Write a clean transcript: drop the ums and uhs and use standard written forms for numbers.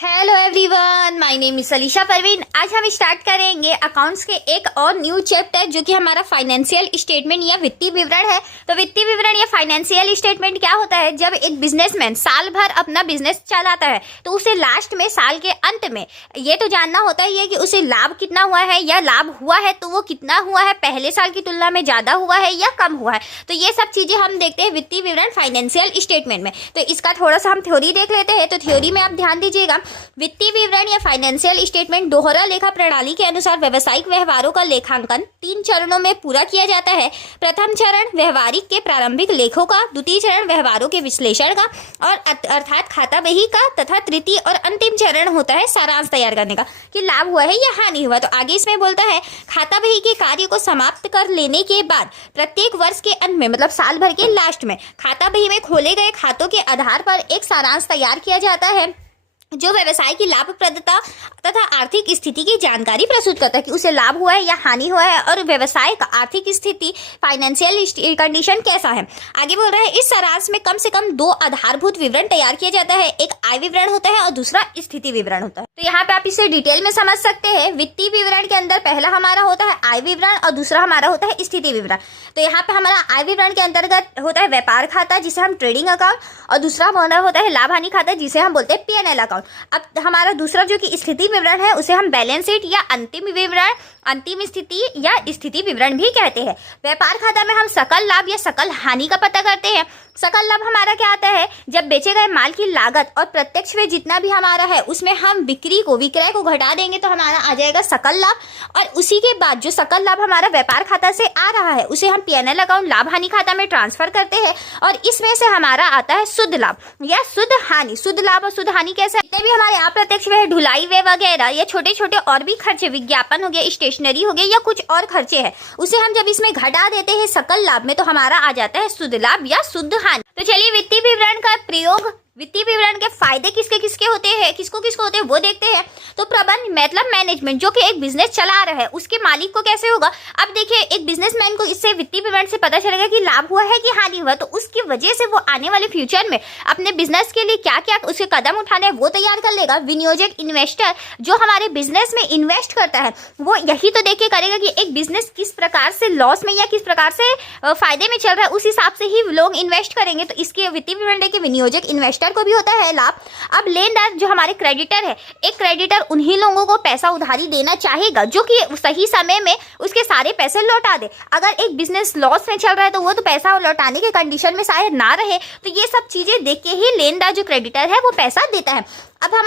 Hello everyone, my name is Alisha Parveen. आज हम start करेंगे अकाउंट्स के एक और न्यू चैप्टर जो कि हमारा फाइनेंशियल स्टेटमेंट या वित्तीय विवरण है। तो वित्तीय विवरण या फाइनेंशियल स्टेटमेंट क्या होता है? जब एक बिजनेसमैन साल भर अपना बिजनेस चलाता है तो उसे लास्ट में, साल के अंत में ये तो जानना होता ही है कि उसे लाभ कितना हुआ है, या लाभ हुआ है तो वो कितना हुआ है, पहले साल की तुलना में ज्यादा हुआ है या कम हुआ है। तो ये सब चीजें हम देखते हैं वित्तीय विवरण फाइनेंशियल स्टेटमेंट में। तो इसका थोड़ा सा हम थ्योरी देख लेते हैं। तो थ्योरी में आप ध्यान दीजिएगा, वित्तीय विवरण या फाइनेंशियल स्टेटमेंट दोहरा लेखा प्रणाली के अनुसार व्यवसायिक व्यवहारों का लेखांकन 3 चरणों में पूरा किया जाता है। प्रथम चरण व्यवहारिक के प्रारंभिक लेखों का, द्वितीय चरण व्यवहारों के विश्लेषण का और अर्थात खाता बही का, तथा तृतीय और अंतिम चरण होता है सारांश तैयार करने का कि लाभ हुआ है या हानि हुआ। तो आगे इसमें बोलता है खाता बही के कार्य को समाप्त कर लेने के बाद प्रत्येक वर्ष के अंत में, मतलब साल भर के लास्ट में, खाता बही में खोले गए खातों के आधार पर एक सारांश तैयार किया जाता है जो व्यवसाय की लाभप्रदता तथा आर्थिक स्थिति की जानकारी प्रस्तुत करता है कि उसे लाभ हुआ है या हानि हुआ है और व्यवसाय का आर्थिक स्थिति, फाइनेंशियल कंडीशन कैसा है। आगे बोल रहा है इस सारांश में कम से कम 2 आधारभूत विवरण तैयार किया जाता है। एक आय विवरण होता है और दूसरा स्थिति विवरण होता है। तो यहाँ पे आप इसे डिटेल में समझ सकते हैं। वित्तीय विवरण के अंदर पहला हमारा होता है आय विवरण और दूसरा हमारा होता है स्थिति विवरण। तो यहाँ पे हमारा आय विवरण के अंतर्गत होता है व्यापार खाता जिसे हम ट्रेडिंग अकाउंट, और दूसरा हमारा होता है लाभ हानि खाता जिसे हम बोलते हैं P&L अकाउंट। अब हमारा दूसरा जो कि स्थिति विवरण है उसे हम बैलेंस शीट या अंतिम विवरण, अंतिम स्थिति या स्थिति विवरण भी कहते हैं। व्यापार खाता में हम सकल लाभ या सकल हानि का पता करते हैं। सकल लाभ हमारा क्या आता है? जब बेचे गए माल की लागत और प्रत्यक्ष व्यय जितना भी हमारा है उसमें हम विक्रय को घटा देंगे तो हमारा आ जाएगा सकल लाभ। और उसी के बाद जो सकल लाभ हमारा व्यापार खाता से आ रहा है उसे हम P&L अकाउंट लाभ हानि खाता में ट्रांसफर करते हैं और इसमें से हमारा आता है शुद्ध लाभ या शुद्ध हानि। शुद्ध लाभ और शुद्ध हानि कैसे? जितने भी हमारे अप्रत्यक्ष व्यय, ढुलाई व्यय वगैरह या छोटे छोटे और भी खर्चे, विज्ञापन हो गया, स्टेशनरी हो गया या कुछ और खर्चे हैं, उसे हम जब इसमें घटा देते हैं सकल लाभ में तो हमारा आ जाता है शुद्ध लाभ या शुद्ध हानि। तो चलिए वित्तीय विवरण का प्रयोग, वित्तीय विवरण के फायदे किसके किसके होते हैं, किसको किसको होते हैं वो देखते हैं। तो प्रबंध मतलब मैनेजमेंट, जो कि एक बिजनेस चला रहा है उसके मालिक को कैसे होगा? अब देखिए एक बिजनेसमैन को इससे वित्तीय विवरण से पता चलेगा कि लाभ हुआ है कि हानि हुआ, तो उसकी वजह से वो आने वाले फ्यूचर में अपने बिजनेस के लिए क्या क्या उसके कदम उठाने हैं वो तैयार कर लेगा। विनियोजक, इन्वेस्टर जो हमारे बिजनेस में इन्वेस्ट करता है वो यही तो देख के करेगा कि एक बिजनेस किस प्रकार से लॉस में या किस प्रकार से फायदे में चल रहा है, उस हिसाब से ही लोग इन्वेस्ट करेंगे। तो इसके वित्तीय विवरण देख के विनियोजक, इन्वेस्टर को भी होता है लाभ। अब लेनदार जो हमारे क्रेडिटर है, एक क्रेडिटर उन्हीं लोगों को पैसा उधारी देना चाहेगा जो कि सही समय में उसके सारे पैसे लौटा दे। अगर एक बिजनेस लॉस में चल रहा है तो वो तो पैसा लौटाने के कंडीशन में शायद ना रहे। तो ये सब चीजें देख के ही लेनदार जो क्रेडिटर है वो पैसा देता है। अब हम